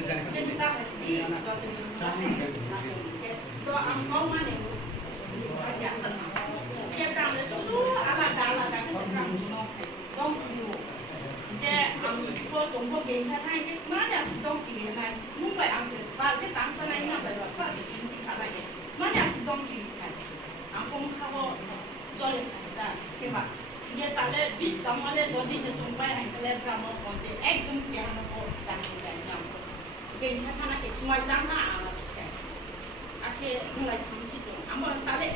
Kita pasti to ang mau mana ya kita ambil itu alada kita dong dulu ke am ko tunggu genca hai ke mana sih dong kiri hai mumbai ang sih bal ke tang sana ini apa dua pas ini kalau ke mana sih dong kiri hai ampun kau jolly kita keba dia tale bis kamu le dodi se tumpai hai kale kamu konte ekdom kia hana ko tang kita genca kana ke semua dana ala Akhir mulai sampai situ. Ambil tali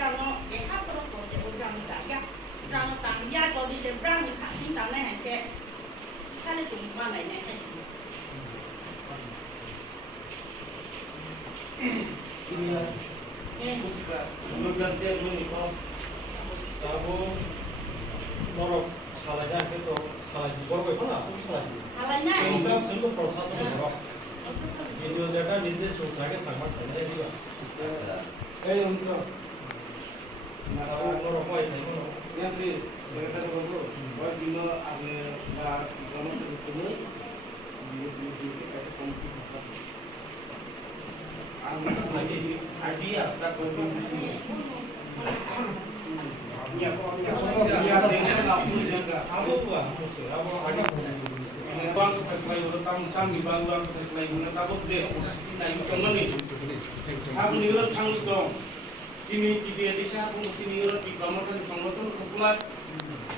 rano apa pun je orang itu ya, rano tang ya jadi seberang kasih tanah yang ke, saya cuma mana ini kasih. Musika, kemudian dia menikah, tahu, orang salahnya itu salah juga, apa salahnya? Salahnya. Sentuh proses itu. Video jaga निर्देश होता है संगठन है juga. Untuk nah kalau apa itu? Ya sih, saya kata dulu, bahwa dino ada kamu terus di kita komplit. Angkat lagi idea tak kontribusi. Ya, ya, dengan aku jaga. Kamu buat musuh, kamu ada bang terkait urutan cang di bang terkait guna tabuk deh posisi naik kemana nih aku niru cang dong kini dia di sana aku mesti niru di kamar kan disangkutkan kepulat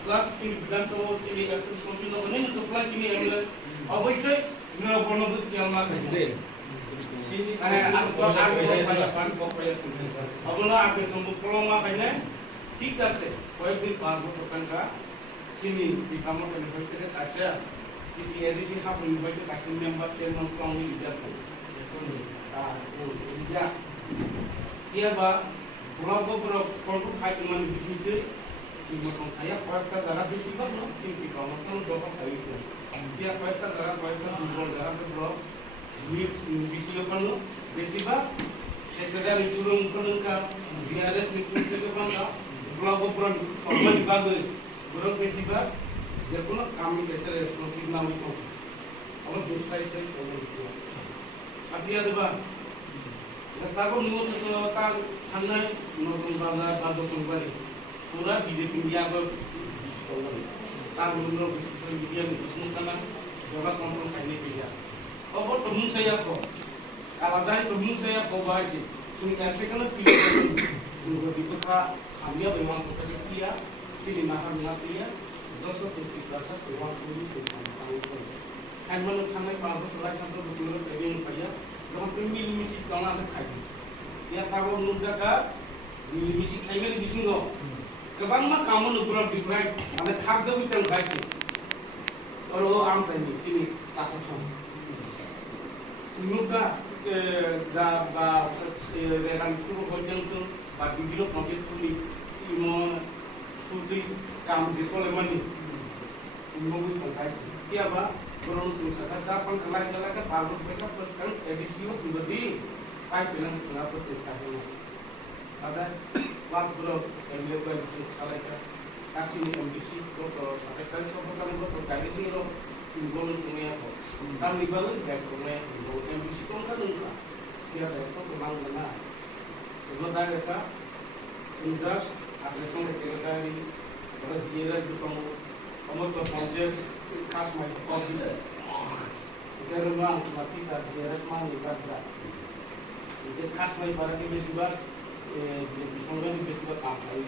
kelas kini bilang tuh kini aku disumpin dong ini kepulat kini ambil apa itu niru bono berjalan mas deh sini aku banyak pan koperasi aku nak aku tunggu pulau makanya tiga sih kau yang baru bukan sini di kamar kan kita kasih di edisi hab invite kasih member chairman kong lihat dia dia ba berapa kontuk kai dengan bisnis di motong saya kuatkan darah besi bang no tinggi kamu kan berapa kali itu dia kuatkan dua darah berapa bisi apa no besi bang sekedar diturun penengkap ziares diturun ke bangga berapa korban bagai berapa besi bang যেকোনো কামি যেতে রেসপন্সিভ না হইতো আমার জোসাই সাই সবাই আদিয়া দেবা তারপর নিয়ত তা থানায় নতুন বাংলা বা দক্ষিণ বাড়ি পুরা বিজেপি ইয়াগর তার মূল্য মিডিয়া মিশন থানা জবা কন্ট্রোল খাইনে দিয়া অবর তমু সাইয়া কো আলাদাই তমু সাইয়া কো বাজি তুমি এক সেকেন্ড ফিল করো দিপকা আমিয়া বেমান তো দিয়া তিনি নাহার না দিয়া Joseph itu berasa keluar dari sekolah. Kan mana kami kalau selai kantor betul betul kaya, dengan pemilih misi tangan ada kaji. Dia tahu nuda ka, misi kaya ni misi no. Kebang mah kamu nuburan different, ane thak jauh itu kaji. Kalau am saya ni, sini tak kosong. Nuda ba rekan itu bojang tu, ba bibilo project tu ni, imo suti काम देखो ले मनी सुनोगी पंचायत क्या बा बरों से सकता अपन चला के पार्वत पे का पस्कन एडिसियो सुबदी पाई पेलन से चला पर चेता है ada was bro available से चला के taksi ni MBC तो sampai kali sopo kali तो kali ni lo timbul sungai ko tam ni balu baik oleh MBC तो kan enggak dia itu memang benar sebenarnya mereka sudah agresi sekretari kalau dia itu kamu tuh project khas macam office, itu rumah mati tak dia resman ibarat, itu khas macam ibarat itu besar, dia bisa orang itu besar kampung.